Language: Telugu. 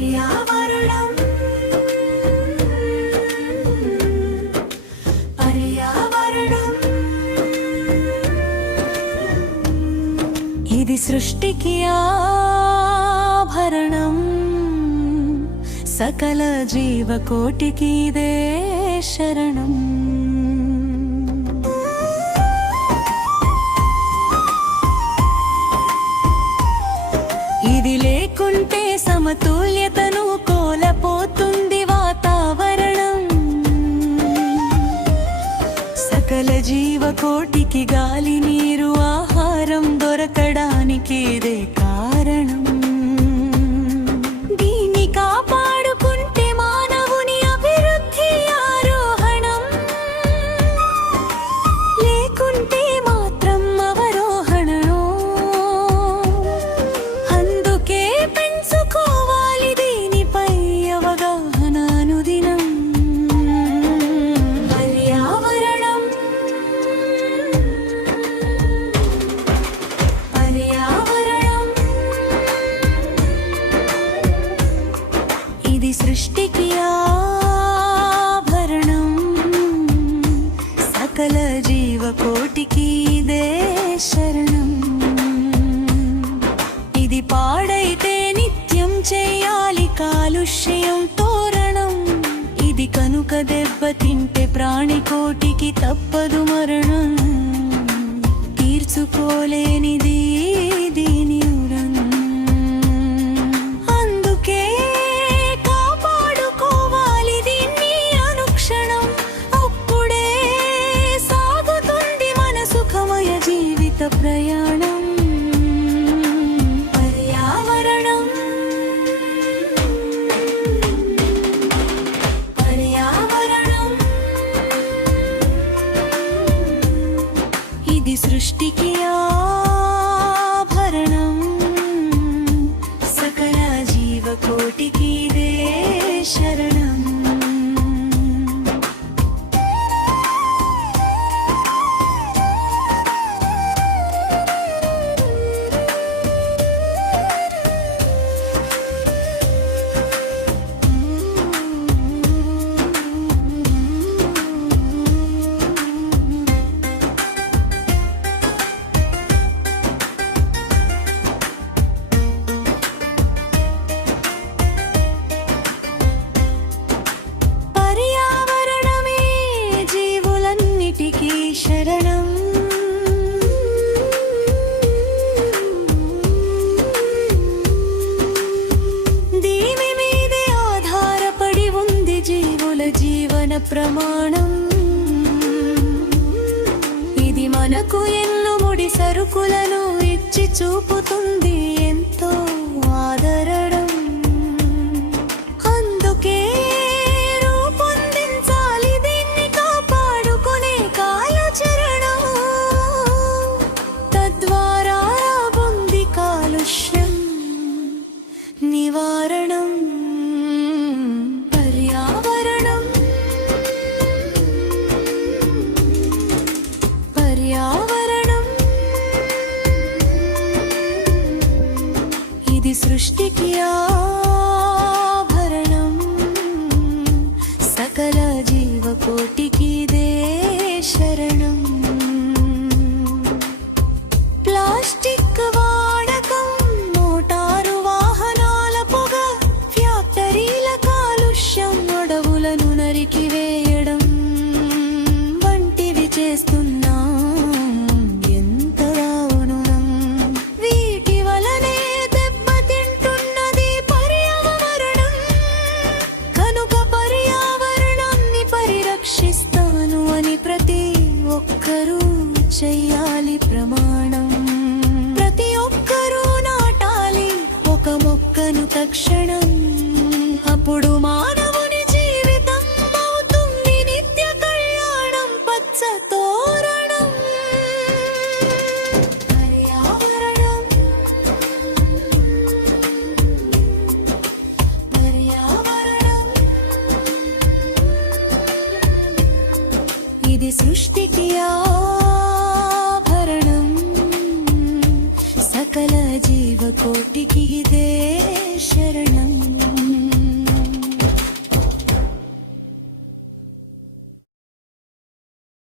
పర్యావరణం పర్యావరణం ఇది సృష్టికి ఆభరణం సకల జీవకోటికి ఇదే శరణం ఇది లేకుంటే సమతుల్యతను కోల్పోతుంది వాతావరణం సకల జీవకోటికి గాలి నీరు ఆహారం దొరకడానికి ఇదే కారణం దీన్ని కాపాడుకుంటే మానవుని అభివృద్ధి ఆరోహణం లేకుంటే మాత్రం అవరోహణం అందుకే పెంచుకోవాలి దీనిపై అవగాహన అనుదినం పర్యావరణం పర్యావరణం ఇది సృష్టికి ఆభరణం సకల జీవకోటికి ఇదే శరణం ఇది పాడైతే నిత్యం చేయాలి కాలుష్యం తోరణం ఇది కనుక దెబ్బతింటే ప్రాణికోటికి తప్పదు మరణం తీర్చుకోలేనిది దీని రుణం అందుకే కాపాడుకోవాలి దీన్ని అనుక్షణం అప్పుడే సాగుతుంది మన సుఖమయ జీవిత ప్రయాణం పర్యావరణం పర్యావరణం ఇది సృష్టికి ఆభరణం సకల జీవకోటికి ఇదే శరణం పర్యావరణమే జీవులన్నిటికీ శరణం దీని మీదే ఆధారపడి ఉంది జీవుల జీవన ప్రమాణం ఇది మనకు ఎన్నో ముడి సరుకులను ఇచ్చి చూపుతుంది ఎంతో ఆదరణం అందుకే రూపొందించాలి దీన్ని కాపాడుకునే కార్యాచరణం తద్వారా ఉంది కాలుష్యం నివారణం పర్యావరణం పర్యావరణం ఇది సృష్టికి ఆభరణం సకల జీవకోటికి ఇదే శరణం ప్లాస్టిక్ వాడకం మోటారు వాహనాల పొగ ఫ్యాక్టరీల కాలుష్యం అడవులను నరికివేయడం వంటివి చేస్తున్నాం ఎంత దారుణం వీటి వలనే దెబ్బతింటున్నది పర్యావరణం కనుక పర్యావరణాన్ని పరిరక్షిస్తాను అని ప్రతి ఒక్కరూ చెయ్యాలి ప్రమాణం ప్రతి ఒక్కరూ నాటాలి ఒక మొక్కను తక్షణం అప్పుడు మానవుని జీవితం అవుతుంది నిత్య కళ్యాణం పచ్చ తోరణం పర్యావరణం పర్యావరణం ఇది సృష్టికి